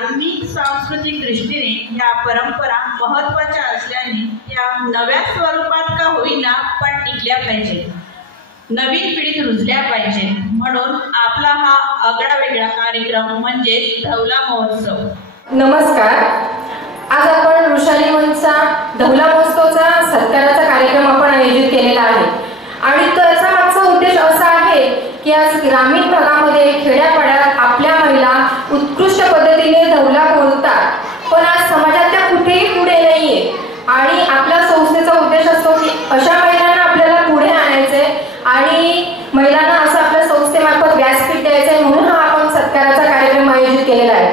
धार्मिक सांस्कृतिक दृष्टीने या परंपरा महत्त्वाच्या असल्याने या नव्या स्वरूपात का होईना पण टिकल्या पाहिजे, नवीन पिढीत रुजल्या पाहिजे. म्हणून आपला हा आगळा वेगळा कार्यक्रम म्हणजे धवला महोत्सव. नमस्कार. आज आपण वृषाली मंचचा धवला महोत्सवचा सत्काराचा कार्यक्रम आपण आयोजित केलेला आहे आणि त्याचा मागचा उद्देश असा आहे की आज ग्रामीण भागामध्ये खेड्यापाड्यात आपल्या महिला उत्कृष्ट पद्धतीने धवला बोलतात, पण आज समाजात त्या कुठेही पुढे नाहीये आणि आपल्या संस्थेचा उद्देश असतो की अशा महिलांना आपल्याला पुढे आणायचंय आणि महिलांना असं आपल्या संस्थेमार्फत व्यासपीठ द्यायचंय. म्हणून हा आपण सत्काराचा कार्यक्रम आयोजित केलेला आहे.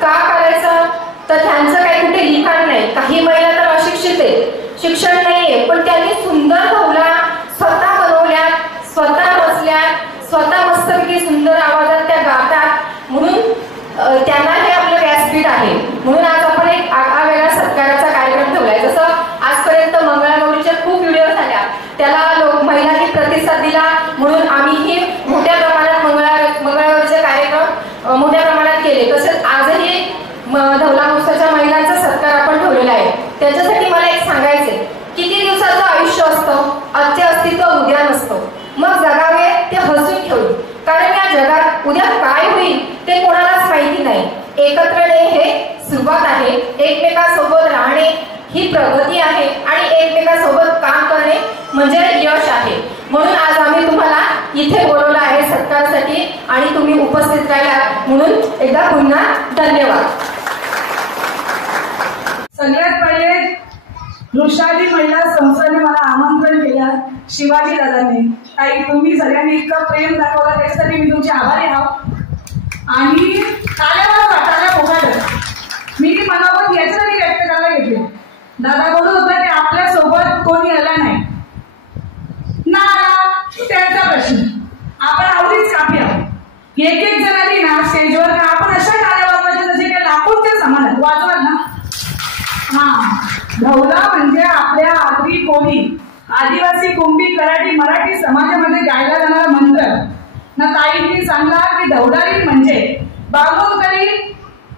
का करायचं तर त्यांचं काही कुठे लिखाण नाही. काही महिला तर अशिक्षित आहे, शिक्षण नाहीये, पण त्यांनी सुंदर धवला स्वतः बनवल्या, स्वतः बसल्या, स्वतः मस्तपैकी सुंदर आवाजात त्या गातात, म्हणून त्यांना हे आपलं व्यासपीठ आहे. म्हणून आज आपण एक वेगळा सत्काराचा कार्यक्रम ठेवलाय. जसं आजपर्यंत मंगळागौरीच्या खूप व्हिडिओ झाल्या, त्याला महिलांनी प्रतिसाद दिला, म्हणून आम्हीही मोठ्या प्रमाणात मंगळागौरीचे कार्यक्रम मोठ्या प्रमाणात केले. तसेच आजही धवला महोत्सवाच्या महिलांचा सत्कार आपण ठेवलेला आहे. त्याच्यासाठी मला एक सांगायचंय, किती दिवसाचं आयुष्य असतं, आजचे अस्तित्व उद्या नसतं. मग जगावे ते हसून खेळून, कारण या जगात उद्या काय होईल ते कोणालाच माहिती नाही. एकत्र येणे हे सुरुवात आहे, एकमेकांसोबत राहणे ही प्रगती आहे आणि एकमेकांसोबत काम करणे म्हणजे यश आहे. म्हणून आज आम्ही तुम्हाला इथे बोलवलं आहे सत्कारासाठी आणि तुम्ही उपस्थित राहिला म्हणून एकदा पुन्हा धन्यवाद. सगळ्यात पहिले वृषाली महिला संस्थेने मला आमंत्रण केलं शिवाजी दादांनी. ताई, तुम्ही सगळ्यांनी इतकं प्रेम दाखवलं त्यासाठी मी तुमचे आभारी आहोत. आणि टाळ्या पोकाट मी मनावर याच्यासाठी व्यक्त करायला घेतले. दादा बोलत होता की आपल्या सोबत कोणी आला नाही ना, त्यांचा प्रश्न, आपण आवडीच काफी आहोत. एक एक जण आली ना स्टेजवर ना, आपण अशा टाळ्या वाजवायच्या जसे काही लाखोंच्या समान वाजवाल ना. हा, धवला म्हणजे आपल्या आगरी कोळी आदिवासी कुंभी कराठी मराठी समाजामध्ये गायला जाणारा मंत्र ना. ताईंनी सांगला की धवलारी म्हणजे बागोदरी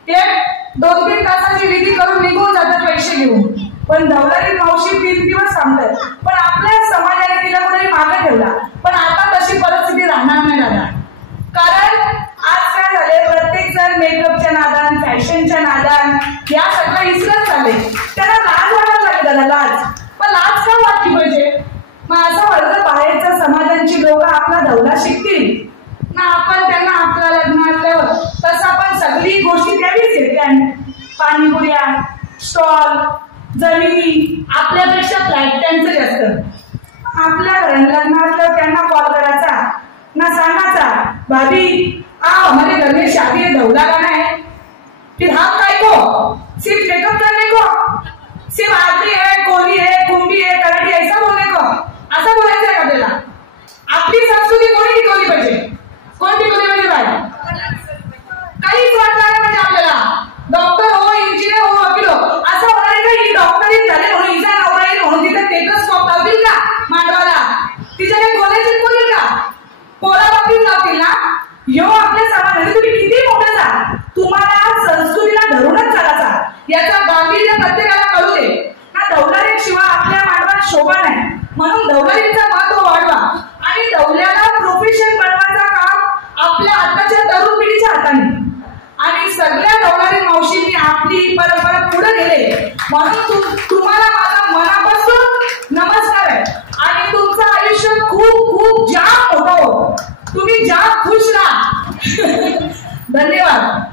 एक 2-3 तासाची विधी करून निघून जातात पैसे घेऊन, पण धवलारी मावशी 3 दिवस थांबतात. पण आपल्या समाजाने तिला कुठेही मागे ठेवला. पण आता तशी परिस्थिती राहणार नाही दादा, कारण आज काय झाले, प्रत्येक जण मेकअपच्या नादान, फॅशनच्या नादान या सगळं इसरत झाले. त्यांना लाज वाटायला लागली दादा, लाज. पण लाज का वाटली पाहिजे? मग असं वाटतं बाहेरच्या समाजांची लोक आपला धवला शिकतील ना, आपण त्यांना आपल्या लग्नातल्यावर तसं आपण सगळी गोष्टी द्यावीच येते. पाणीपुऱ्या, स्टॉल, जमिनी आपल्यापेक्षा फ्लॅट त्यांचं जास्त. आपल्या लग्नातलं त्यांना कॉल करायचा ना, सांगायचा भाभी आओ हमारे घर में शादी है, धवला गाना है, फिर हम काय को सिर्फ मेकअप करने को, सिर्फ आदमी है, कोली है, कुंभी है, कराठी ऐसा बोलने को, असं बोलायचं आहे आपल्याला. आपली संस्कृती कोणी टिकवली पाहिजे, कोण टिकवली पाहिजे बाहेर? काहीच वाटणार नाही म्हणजे आपल्याला. डॉक्टर हो, इंजिनियर हो, वकील हो, असं होणार आहे का ही डॉक्टरी झाले म्हणून हिचा नवरा येईल म्हणून तिथे टेकस्कोप लावतील का मांडवाला? तिच्याकडे गोळ्याची कोणी का पोरा बाबतीत लावतील ना? यो आपल्या समाजामध्ये तुम्ही किती मोठं जा, तुम्हाला संस्कृतीला धरूनच चालायचा याचा गांभीर्य प्रत्येकाला कळू दे ना. धवलारी शिवाय आपल्या मांडवात शोभा नाही. म्हणून धवलारीचं महत्व वाढवा आणि धवल्याला प्रोफेशन बनवायचं काम आपल्या आताच्या तरुण पिढीच्या हाताने. आणि सगळ्या धवलारी मावशींनी आपली परंपरा पुढे नेले, म्हणून तुम्हाला माझा मनापासून नमस्कार आहे. आणि तुमचं आयुष्य खूप खूप जाम मोठं हो, तुम्ही जाम खुश राहा. धन्यवाद.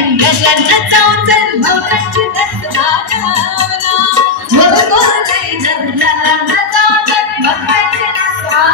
रंगाला जाऊन चल भावकाची दसरा गोर गोर लई रंगाला जाऊन चल भावकाची दसरा